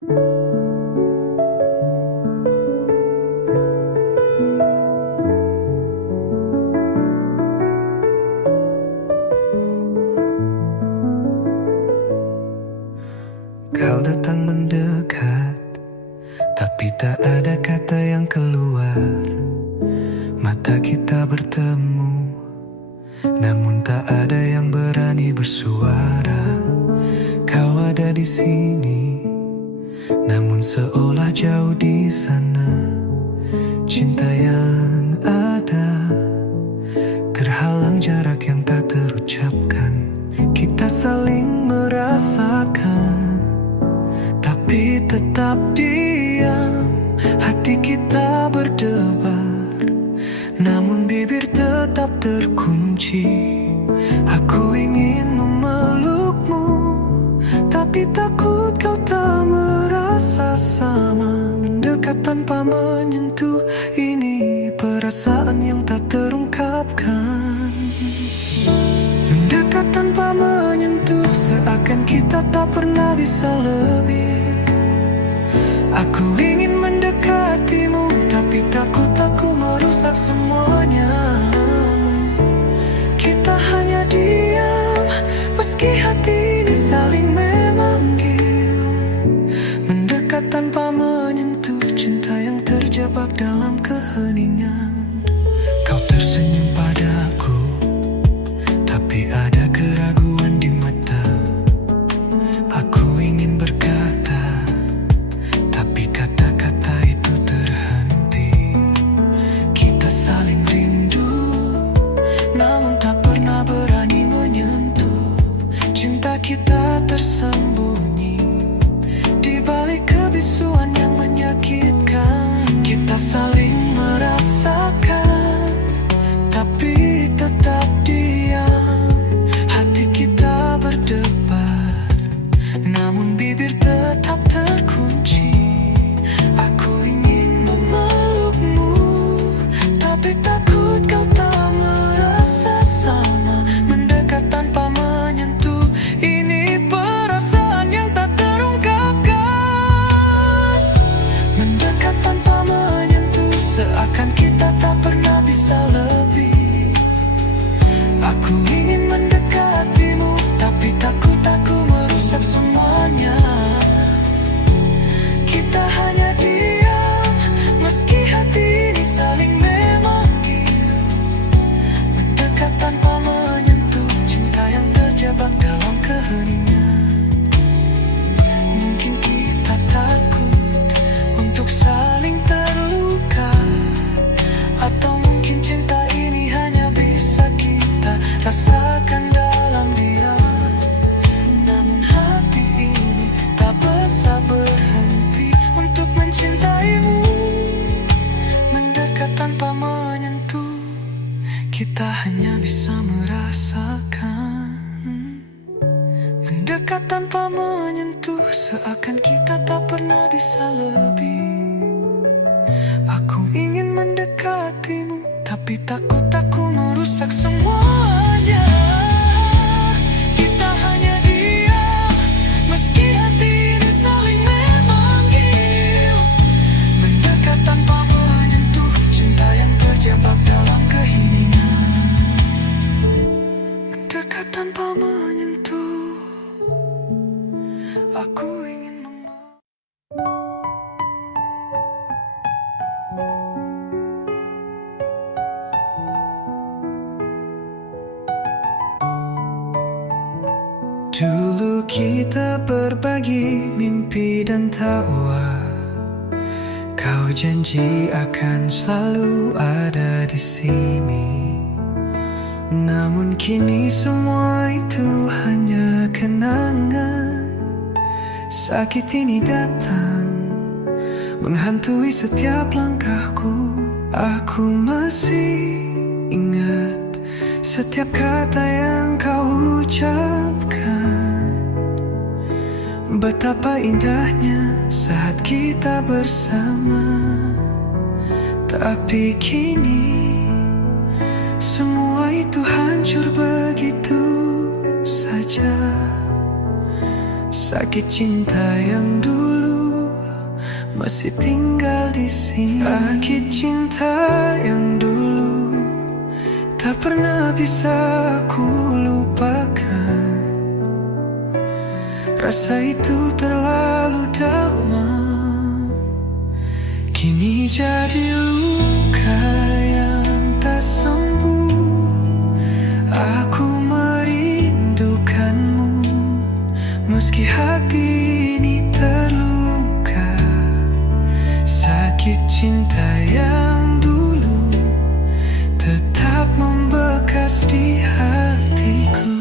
Kau datang mendekat, tapi tak ada kata yang keluar. Mata kita bertemu, namun tak ada yang berani bersuara. Kau ada di sini, namun seolah jauh di sana. Cinta yang ada terhalang jarak yang tak terucapkan. Kita saling merasakan, tapi tetap diam. Hati kita berdebar, namun bibir tetap terkunci. Aku ingin memelukmu, tapi takut kau tak merasa sama. Mendekat tanpa menyentuh, ini perasaan yang tak terungkapkan. Mendekat tanpa menyentuh, seakan kita tak pernah bisa lebih. Aku ingin mendekatimu, tapi takut aku merusak semuanya. Kita hanya diam, meski hati ini saling memanggil. Mendekat tanpa menyentuh, cinta yang terjebak dalam keheningan. Kau tersenyum padaku, tapi ada keraguan di mata. Aku ingin berkata, tapi kata-kata itu terhenti. Kita saling rindu, namun tak pernah berani menyentuh. Cinta kita tersembunyi di balik kebisuan yang menyakitkan. Kita saling merasakan, tapi tetap diam. Hati kita berdebar, namun bibir tetap terkunci. Aku ingin memelukmu, tapi takut kau tak merasa sama. Mendekat tanpa menyentuh, ini perasaan yang tak terungkapkan. Mendekat tanpa menyentuh, seakan kita tak pernah bisa lebih. Aku ingin mendekatimu, tapi takut aku merusak semuanya. Kita hanya diam, meski hati ini saling memanggil. Mendekat tanpa menyentuh, cinta yang terjebak dalam keheningan. Mungkin kita takut untuk saling terluka, atau mungkin cinta ini hanya bisa kita rasakan dalam diam. Namun hati ini tak bisa berhenti untuk mencintaimu. Mendekat tanpa menyentuh, kita hanya bisa merasakan. Mendekat tanpa menyentuh, seakan kita tak pernah bisa lebih. Aku ingin mendekatimu, tapi takut aku merusak semuanya. Kita hanya diam, meski hati ini saling memanggil. Mendekat tanpa menyentuh, cinta yang terjebak dalam keheningan. Mendekat tanpa menyentuh, aku ingin Dulu kita berbagi mimpi dan tawa. Kau janji akan selalu ada di sini. Namun kini semua itu hanya kenangan. Sakit ini datang, menghantui setiap langkahku. Aku masih ingat setiap kata yang kau ucapkan. Betapa indahnya saat kita bersama. Tapi kini semua itu hancur begitu saja. Sakit cinta yang dulu masih tinggal di sini. Sakit cinta yang dulu tak pernah bisa ku lupakan. Rasa itu terlalu dalam, kini jadi luka yang tak sembuh. Aku merindukanmu, meski hati ini terluka. Sakit cinta yang dulu tetap membekas di hatiku.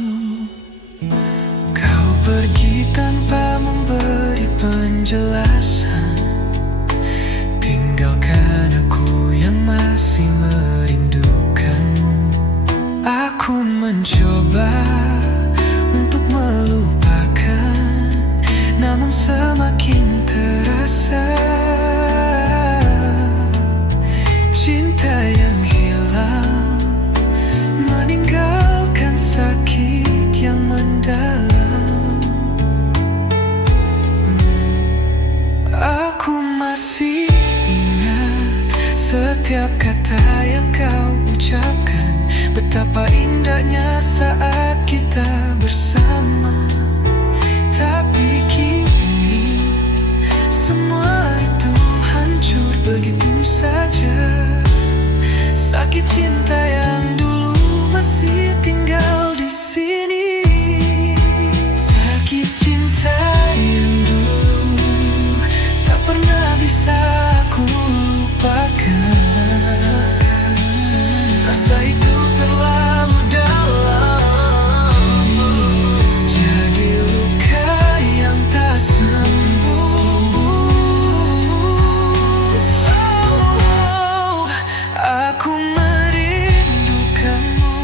Kau pergi tanpa memberi penjelasan, tinggalkan aku yang masih merindukanmu. Aku mencoba untuk melupakan, namun semakin terasa cinta yang hilang, meninggalkan sakit yang mendalam. Aku masih ingat setiap kata yang kau ucapkan, betapa indahnya saat kita bersama. Tapi kini semua itu hancur begitu saja. Sakit cinta yang dulu masih tinggal di sini. Sakit cinta yang dulu tak pernah bisa ku lupakan. Rasa itu terlalu dalam, jadi luka yang tak sembuh. Aku merindukanmu.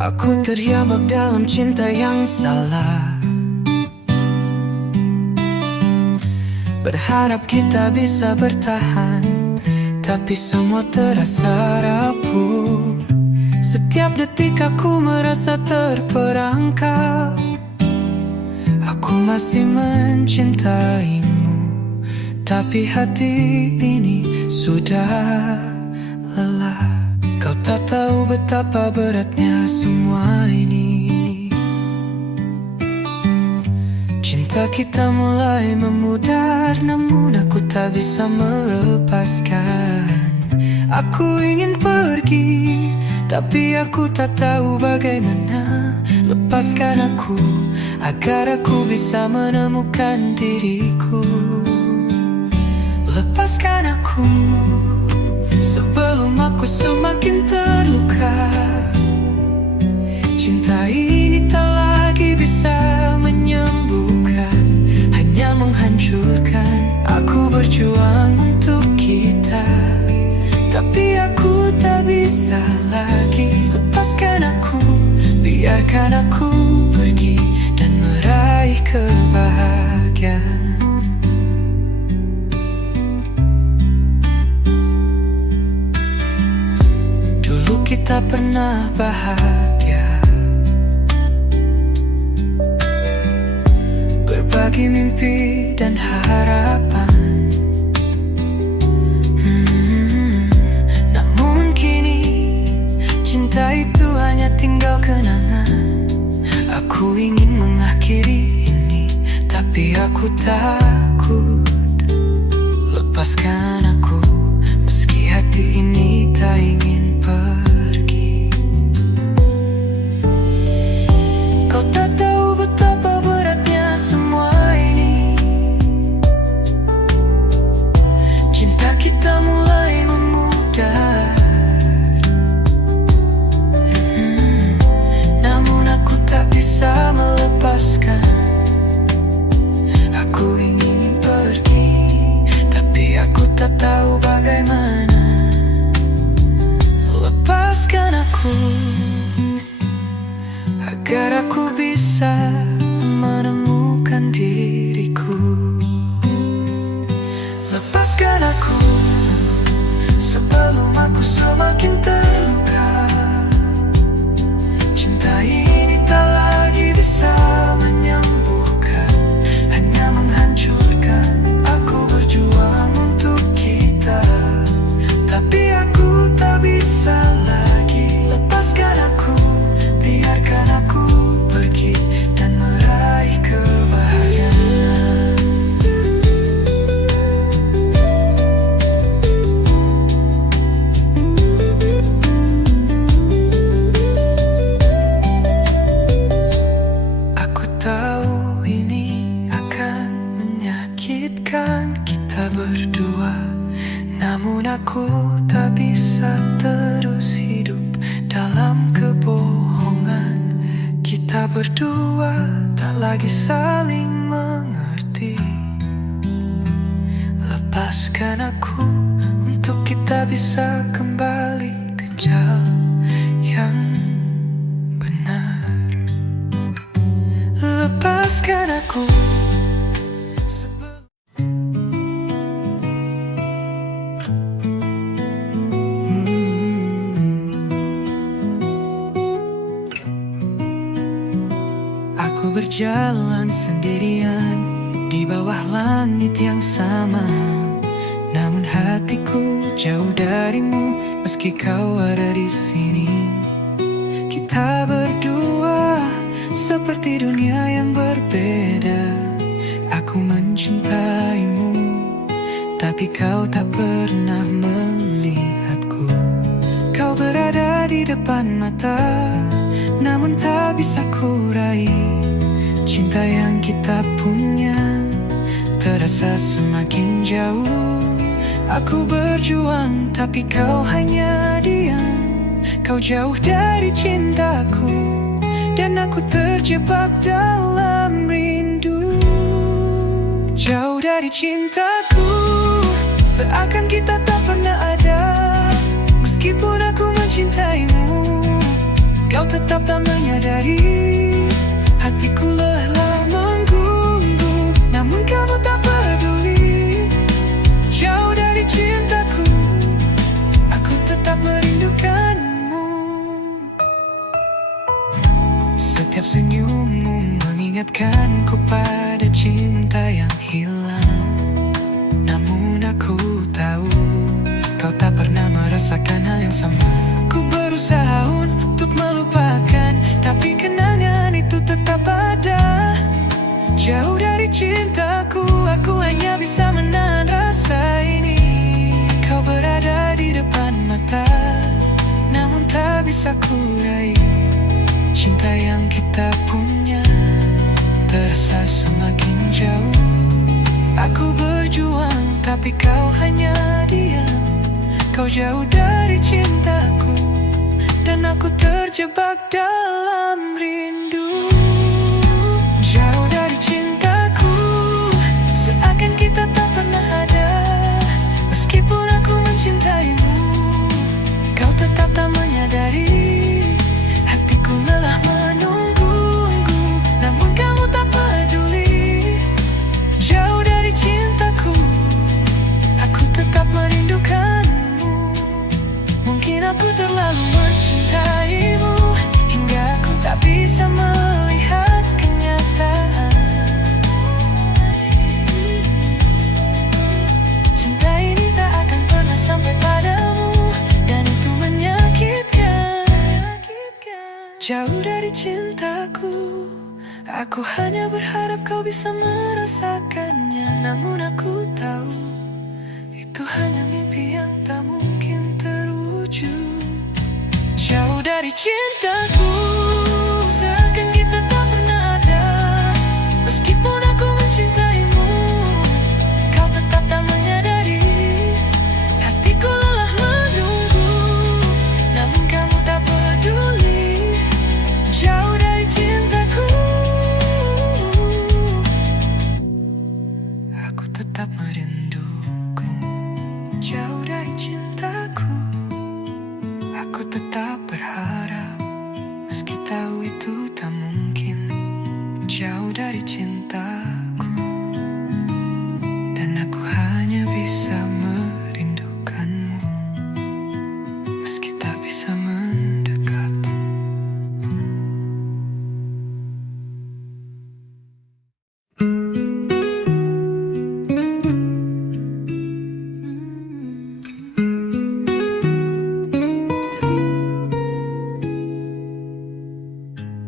Aku terjebak dalam cinta yang salah, berharap kita bisa bertahan, tapi semua terasa rapuh. Setiap detik aku merasa terperangkap. Aku masih mencintaimu, tapi hati ini sudah lelah. Kau tak tahu betapa beratnya semua ini. Cinta kita mulai memudar, namun aku tak bisa melepaskan. Aku ingin pergi, tapi aku tak tahu bagaimana. Lepaskan aku, agar aku bisa menemukan diriku. Lepaskan aku, sebelum aku semakin terluka. Cinta ini tak lagi bisa menyembuhkan, hanya menghancurkan. Aku berjuang untuk kita, tapi aku tak bisa lagi. Lepaskan aku, biarkan aku pergi dan meraih kebahagiaan. Dulu kita pernah bahagia, berbagi mimpi dan harapan. Namun kini cinta itu hanya tinggal kenangan. Aku ingin mengakhiri ini, tapi aku takut. Lepaskan aku, meski hati ini tak ingin pergi. Kau tak tahu betapa beratnya semua ini. Cinta kita mulai memudar, namun aku tak bisa melepaskan. Aku ingin pergi, tapi aku tak tahu bagaimana. Lepaskan aku, agar aku bisa menemukan diriku. Lepaskan aku, sebelum aku semakin terluka. berdua tak lagi saling mengerti. Lepaskan aku untuk kita bisa kembali ke jalan yang benar. Lepaskan aku. Aku berjalan sendirian di bawah langit yang sama, namun hatiku jauh darimu meski kau ada di sini. Kita berdua seperti dunia yang berbeda. Aku mencintaimu, tapi kau tak pernah melihatku. Kau berada di depan mata, namun tak bisa ku raih. Cinta yang kita punya terasa semakin jauh. Aku berjuang tapi kau hanya diam. Kau jauh dari cintaku dan aku terjebak dalam rindu. Jauh dari cintaku, seakan kita tak pernah ada. Meskipun aku mencintaimu, kau tetap tak menyadari. Hatiku lelah menggunggu, namun kamu tak peduli. Jauh dari cintaku, aku tetap merindukanmu. Setiap senyummu mengingatkanku pada cinta yang hilang. Namun aku tahu, kau tak pernah merasakan hal yang sama. Ku berusaha untuk melupakan, tapi kenangan itu tetap ada. Jauh dari cintaku, aku hanya bisa menahan rasa ini. Kau berada di depan mata, namun tak bisa ku raih. Cinta yang kita punya terasa semakin jauh. Aku berjuang, tapi kau hanya diam. Kau jauh dari cintaku dan aku terjebak dalam rindu. Jauh dari cintaku, seakan kita tak pernah ada. Meskipun aku mencintaimu, kau tetap tak menyadari. Hatiku lelah menunggu-nunggu, namun kamu tak peduli. Jauh dari cintaku, aku tetap merindukanmu. Mungkin aku terlalu mencintaimu hingga aku tak bisa melihat kenyataan. Cinta ini tak akan pernah sampai padamu, dan itu menyakitkan. Jauh dari cintaku, aku hanya berharap kau bisa merasakannya. Namun aku tahu, itu hanya mimpi yang tak mungkin terwujud. Jauh dari cintaku, seakan kita tak pernah ada. Meskipun aku mencintaimu, kau tetap tak menyadari. Hatiku lelah menunggu, namun kamu tak peduli. Jauh dari cintaku, aku tetap merinduku. Jauh dari cintaku, aku tetap berharap, meski tahu itu tak mungkin. Jauh dari cintaku, dan aku hanya bisa merindukanmu, meski tak bisa mendekat.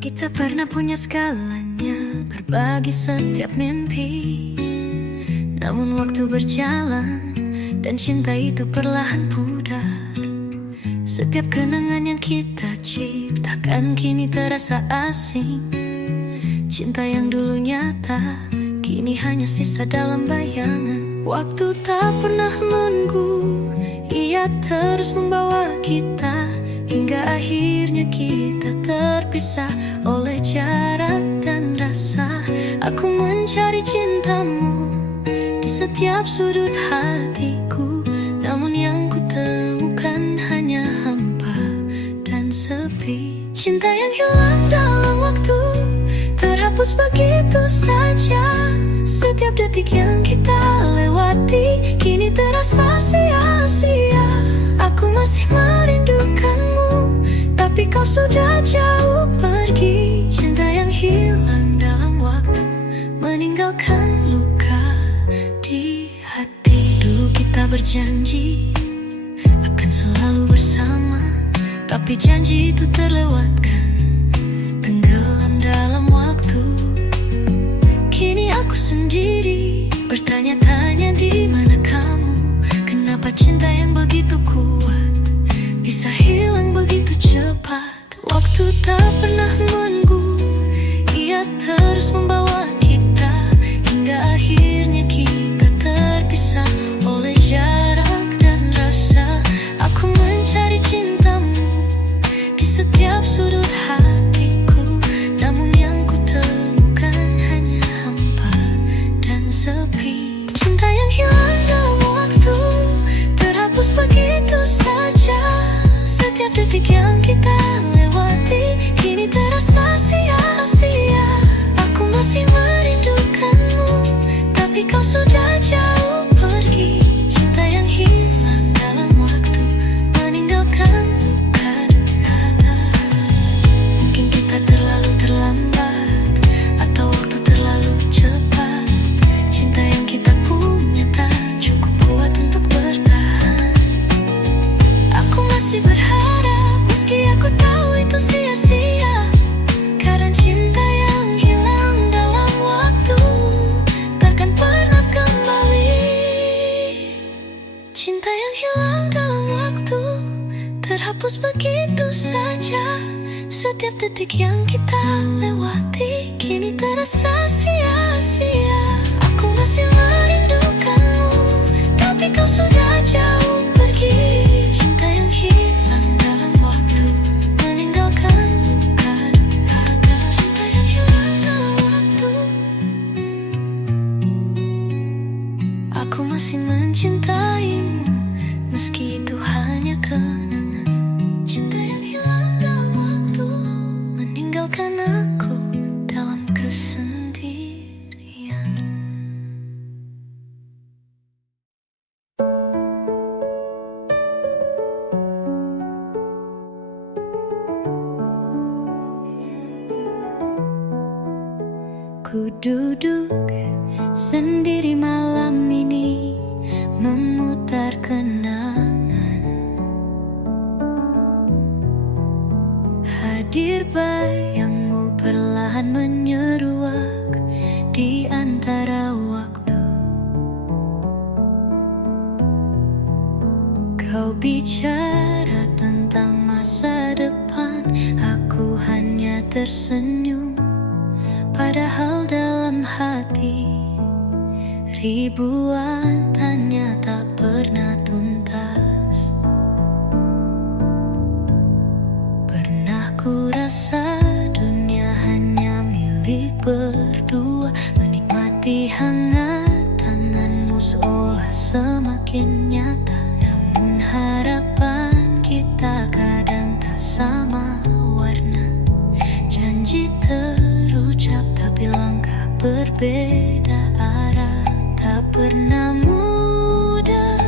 Kita pernah punya segalanya, berbagi setiap mimpi. Namun waktu berjalan dan cinta itu perlahan pudar. Setiap kenangan yang kita ciptakan kini terasa asing. Cinta yang dulu nyata kini hanya sisa dalam bayangan. Waktu tak pernah menunggu, ia terus membawa kita hingga akhirnya kita terpisah oleh jarak. setiap sudut hatiku. Namun yang ku temukan hanya hampa dan sepi. Cinta yang hilang dalam waktu, terhapus begitu saja. Setiap detik yang kita lewati kini terasa sia-sia. Aku masih merindukanmu, tapi kau sudah jauh pergi. Cinta yang hilang dalam waktu, meninggalkan luka di hati. Dulu kita berjanji akan selalu bersama, tapi janji itu terlewatkan, tenggelam dalam waktu. Kini aku sendiri bertanya-tanya di mana kamu. Kenapa cinta yang begitu kuat bisa hilang begitu cepat? Waktu tak pernah menunggu, ia terus membawa kita hingga akhirnya kita terpisah oleh jarak dan rasa. Aku mencari cintamu di setiap sudut hatiku, namun yang ku temukan hanya hampa dan sepi. Cinta yang hilang dalam waktu, terhapus begitu saja. Setiap detik yang kita lewati kini terasa sia-sia. Aku masih merindukanmu, tapi kau sudah jauh pergi. Cinta yang hilang dalam waktu, meninggalkan luka dalam. Mungkin kita terlalu terlambat, atau waktu terlalu cepat. Cinta yang kita punya tak cukup kuat untuk bertahan. Aku masih berharap, meski aku tahu itu sia-sia. Kadang cinta yang hilang dalam waktu takkan pernah kembali. Cinta yang hilang dalam waktu, terhapus begitu saja. Setiap detik yang kita lewati kini terasa sia-sia. Aku masih merindukanmu, tapi kau sudah jauh pergi. Cinta yang hilang dalam waktu, meninggalkan luka dalam. Cinta yang hilang dalam waktu, aku masih mencintaimu, meski itu hanya kenangan. Cinta yang hilang dalam waktu, meninggalkan aku dalam kesendirian. Ku duduk sendiri malam ini, memutar kenangan. Hadir bayangmu perlahan menyeruak di antara waktu. Kau bicara tentang masa depan, aku hanya tersenyum. Padahal dalam hati ribuan tanya tak pernah tuntas. Pernah ku rasa dunia hanya milik berdua, menikmati hangat tanganmu seolah semakin nyata. Namun harapan kita kadang tak sama warna. Janji terucap tapi langkah berbeda arah. Tak pernah mudah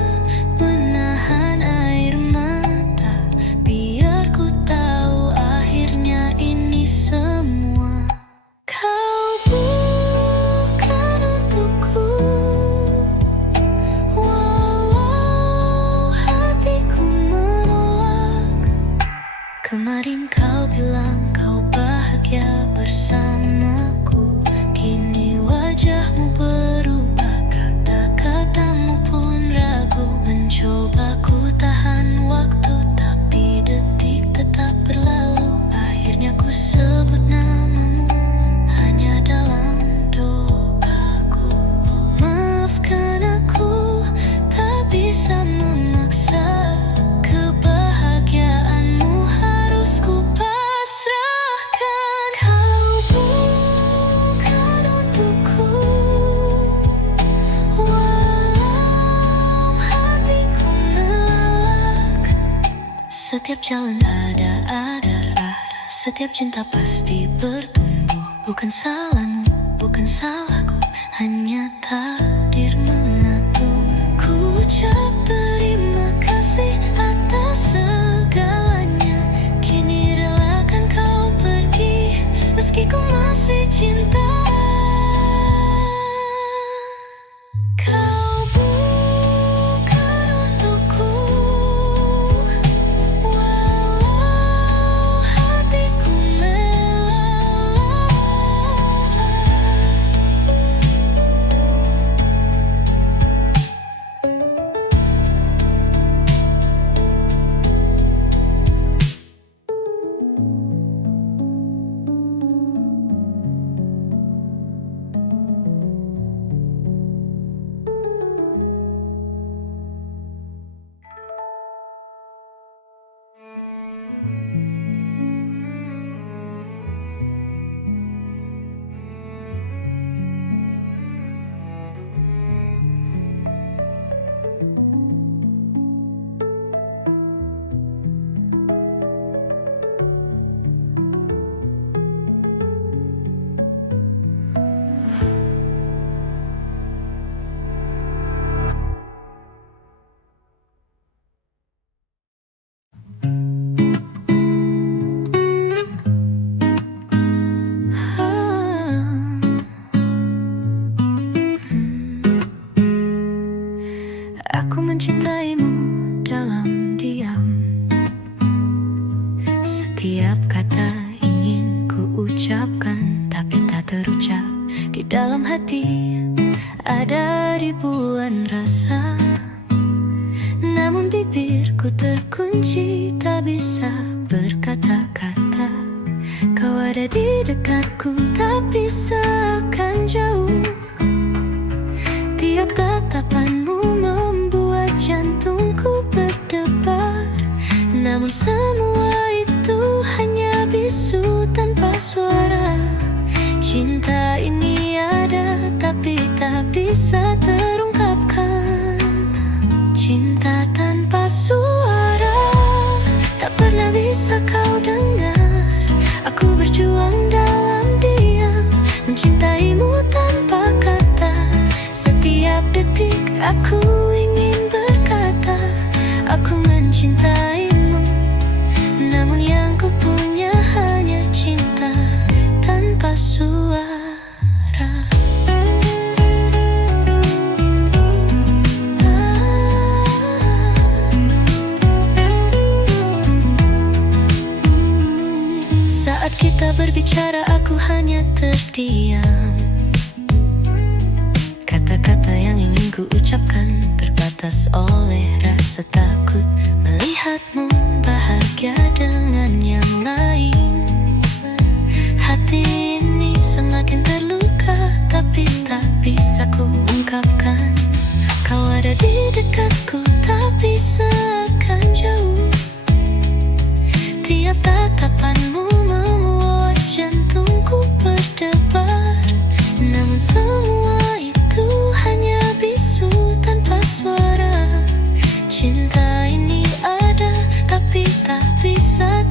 menahan air mata, biar ku tahu akhirnya ini semua. Kau bukan untukku, walau hatiku menolak. Kemarin kau bilang kau bahagia bersamaku, kini wajahmu berubah, kata-katamu pun ragu. Mencoba ku tahan waktu, tapi detik tetap berlalu. Akhirnya ku sebut namamu hanya dalam doaku. Maafkan aku, tak bisa memaksa. Kebahagiaanmu harus ku pasrahkan. Kau bukan untukku, Setiap jalan ada arah. Setiap cinta pasti bertumbuh. Bukan salahmu, bukan salahku, hanya takdir mengatur. Ku ucap terima kasih atas segalanya. Kini relakan kau pergi, meski ku masih cinta. Aku mencintaimu dalam diam. Setiap kata ingin ku ucapkan, tapi tak terucap. Di dalam hati ada ribuan rasa, namun bibirku terkunci, tak bisa berkata-kata. Kau ada di dekatku, tapi seakan jauh. Tiap tatapanmu membuat jantungku berdebar, namun semua itu hanya bisu tanpa suara. Cinta ini ada, tapi tak bisa terungkapkan. Cinta tanpa suara, tak pernah bisa kau dengar. Aku berjuang dalam diam, mencintaimu tanpa kata. Setiap detik aku ingin berkata, aku mencintaimu. Namun yang ku punya hanya cinta tanpa suara. Saat kita berbicara aku hanya terdiam. Kata-kata yang ingin ku ucapkan terbatas oleh rasa takut melihatmu bahagia dengan yang lain. Hati ini semakin terluka, tapi tak bisa ku ungkapkan. Kau ada di dekatku, tapi seakan jauh. Tiap tatapanmu membuat jantungku berdebar, namun semua itu hanya bisu tanpa suara. Cinta ini ada, tapi tak bisa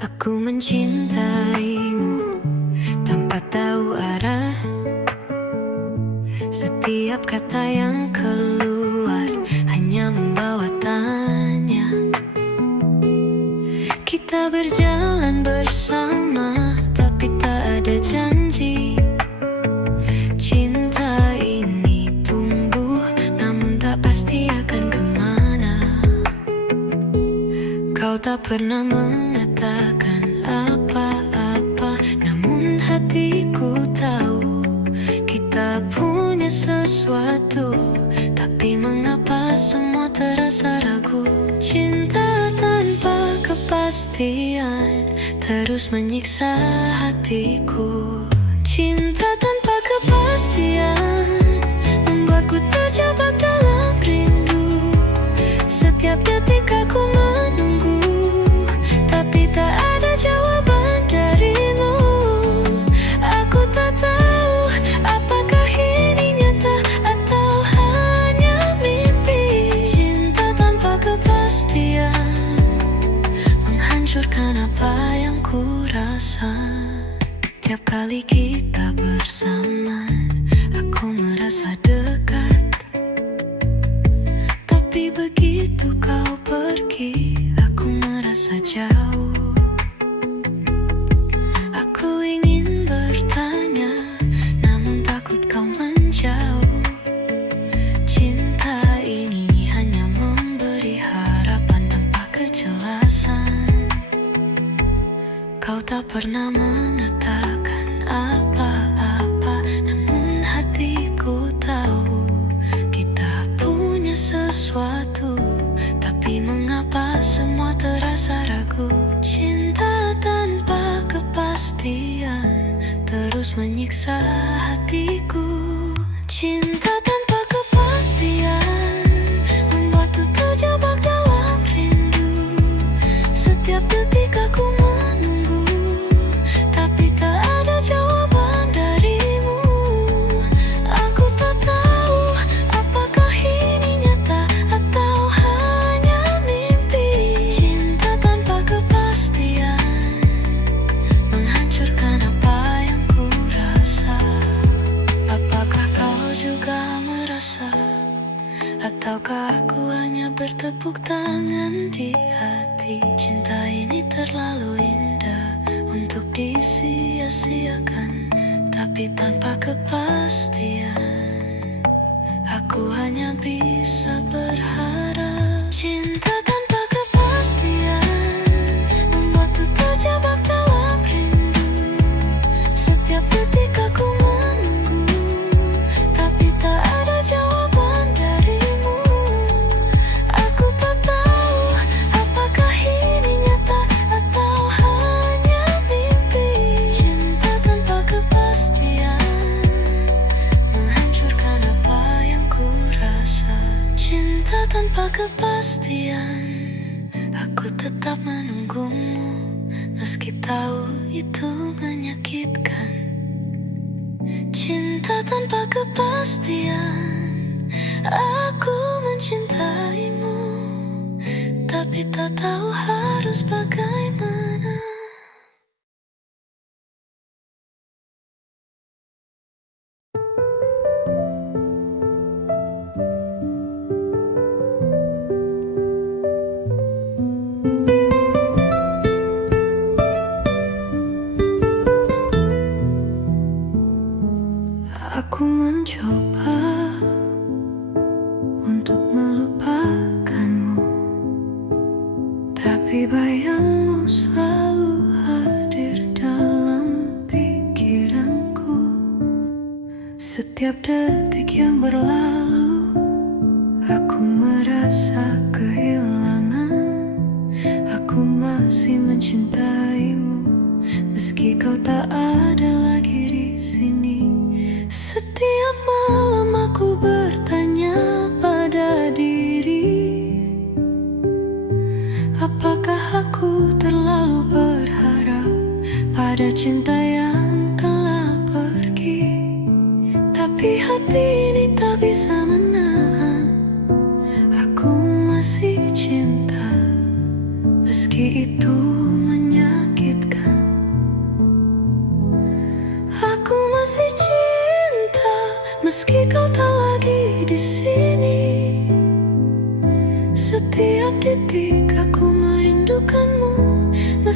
Aku mencintaimu tanpa tahu arah. Setiap kata yang keluar hanya membawa tanya. Kita berjalan bersama tapi tak ada janji. Cinta ini tumbuh namun tak pasti akan kemana. Kau tak pernah mengatakan apa-apa, namun hatiku tahu kita punya sesuatu. Tapi mengapa semua terasa ragu? Cinta tanpa kepastian terus menyiksa hatiku. Cinta tanpa kepastian membuatku terjebak dalam rindu. Setiap detik aku menunggu, tapi tak ada jawaban darimu. Aku tak tahu apakah ini nyata atau hanya mimpi. Cinta tanpa kepastian menghancurkan apa yang ku rasa. Tiap kali kita bersama, aku merasa dekat. Tapi begitu kau pergi, aku merasa jauh. Aku ingin bertanya, namun takut kau menjauh. Cinta ini hanya memberi harapan tanpa kejelasan. Kau tak pernah mengatakan apa-apa, namun hatiku tahu kita punya sesuatu. Tapi mengapa semua terasa ragu? Cinta tanpa kepastian terus menyiksa hatiku. Cinta tanpa kepastian membuatku terjebak dalam rindu. Setiap detik aku menunggu, tapi tak ada jawaban darimu. Aku tak tahu apakah ini nyata atau hanya mimpi. Cinta tanpa kepastian menghancurkan apa yang ku rasa. Apakah kau juga merasa? Ataukah aku hanya bertepuk tangan di hati? Cinta ini terlalu indah untuk disia-siakan, tapi tanpa kepastian aku hanya bisa berharap. Cinta tanpa kepastian membuatku terjebak dalam rindu. Setiap detik aku menunggu, tapi tak ada jawaban darimu. Aku tak tahu apakah ini nyata atau hanya mimpi. Cinta tanpa kepastian menghancurkan apa yang ku rasa. Cinta tanpa kepastian, aku tetap menunggumu meski tahu itu menyakitkan. Cinta tanpa kepastian, aku mencintaimu, tapi tak tahu harus bagaimana. Aku mencoba untuk melupakanmu, tapi bayangmu selalu hadir dalam pikiranku. Setiap detik yang berlalu, aku merasa kehilangan. Aku masih mencintaimu meski kau tak ada lagi di sini. Setiap malam aku bertanya pada diri, apakah aku terlalu berharap pada cinta yang telah pergi? Tapi hati ini tak bisa menahan. Aku masih cinta meski itu menyakitkan.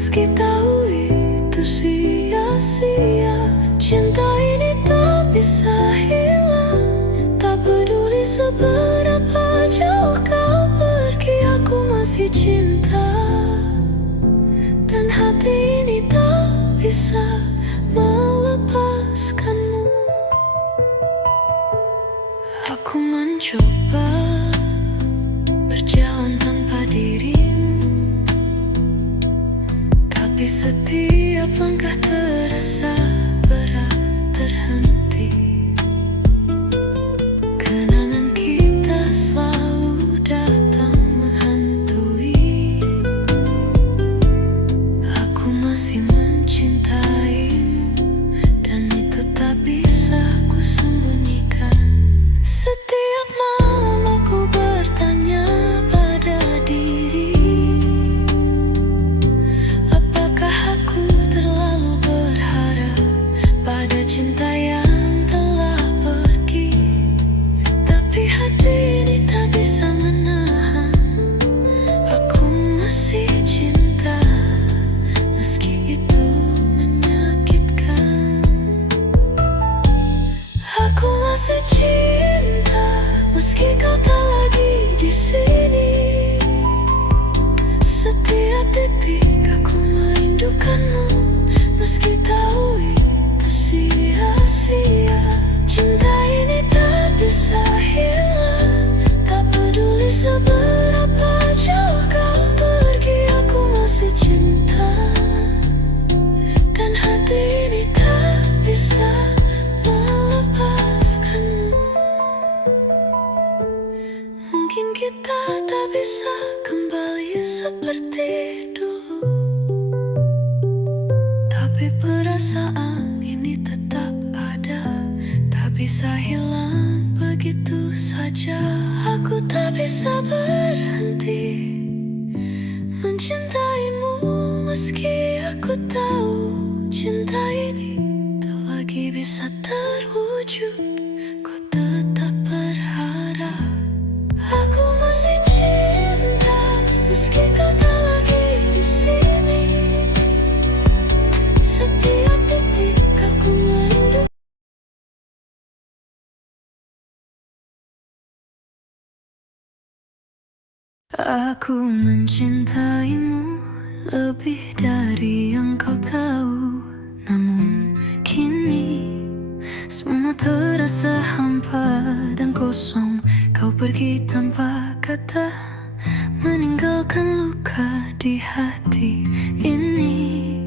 meski tahu itu sia-sia. Cinta ini tak bisa hilang, tak peduli seberapa jauh kau pergi, aku masih cinta. Dan hati ini tak bisa melepaskanmu. Aku mencoba berjalan tanpa dirimu, tapi setiap langkah terasa berat terhenti. Kenangan kita selalu datang menghantui. Aku masih mencintaimu, dan itu tak bisa ku sembunyikan. Setiap malam aku bertanya pada diri, apakah aku terlalu berharap pada cinta yang telah pergi. Tapi hati ini tak bisa menahan, aku masih cinta meski itu menyakitkan. Aku masih cinta meski kau tak lagi di sini. Setiap detik aku merindukanmu, meski tahu itu sia-sia. Cinta ini tak bisa hilang, tak peduli seberapa jauh kau pergi, aku masih cinta. Dan hati ini tak bisa melepaskanmu. Mungkin kita tak bisa kembali seperti dulu, tapi perasaan ini tetap ada, tak bisa hilang begitu saja. Aku tak bisa berhenti mencintaimu, meski aku tahu cinta ini tak lagi bisa terwujud. Ku tetap berharap. Aku masih cinta meski kau tak lagi di sini. Setiap detik aku merindu. Aku mencintaimu lebih dari yang kau tahu. Namun kini semua terasa hampa dan kosong. Kau pergi tanpa kata, meninggalkan luka di hati ini.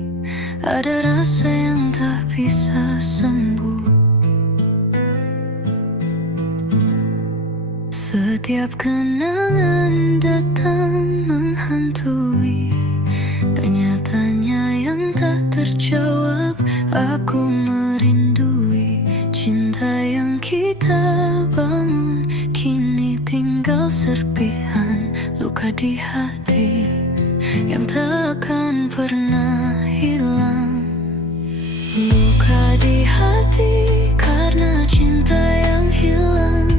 Ada rasa yang tak bisa sembuh. Setiap kenangan datang menghantui, tanya-tanya yang tak terjawab. Aku merindui cinta yang kita bangun, kini tinggal serpihan luka di hati yang takkan pernah hilang. Luka di hati karena cinta yang hilang.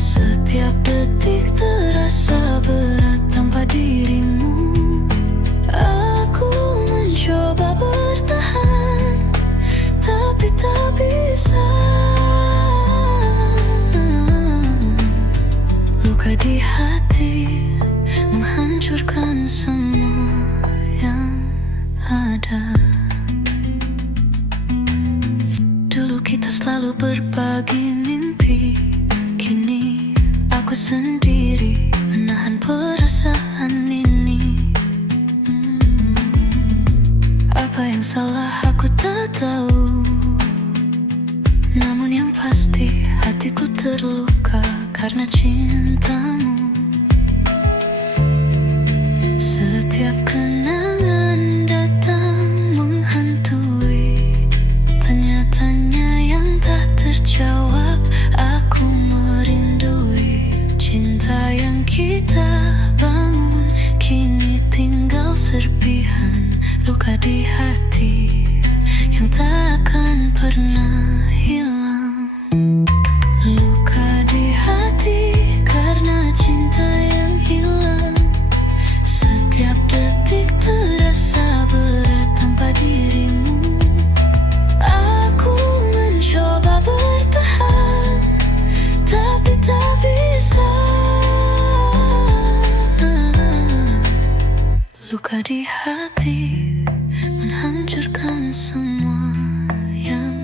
Setiap detik terasa berat tanpa dirimu. Aku mencoba bertahan, tapi tak bisa. Luka di hati menghancurkan semua yang ada. Dulu kita selalu berbagi mimpi, kini aku sendiri menahan perasaan ini. Apa yang salah aku tak tahu, namun yang pasti hatiku terluka karena cintamu. Setiap kenangan datang menghantui, tanya-tanya yang tak terjawab. Aku merindui cinta yang kita bangun, kini tinggal serpihan luka di hati yang takkan pernah hilang. Luka di hati karena cinta yang hilang. Setiap detik terasa melupakan semua yang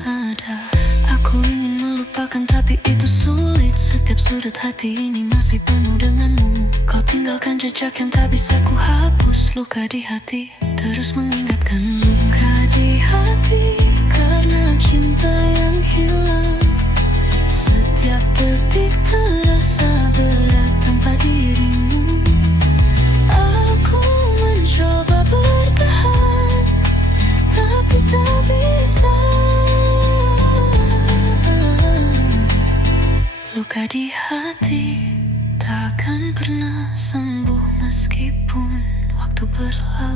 ada. Aku ingin melupakan tapi itu sulit. Setiap sudut hati ini masih penuh denganmu. Kau tinggalkan jejak yang tak bisa ku hapus. Luka di hati terus mengingatkanmu. Luka di hati karena cinta yang hilang. Setiap detik terasa berat tanpa dirimu. Aku mencoba bertahan tapi tak bisa. Luka di hati takkan pernah sembuh meskipun waktu berlalu.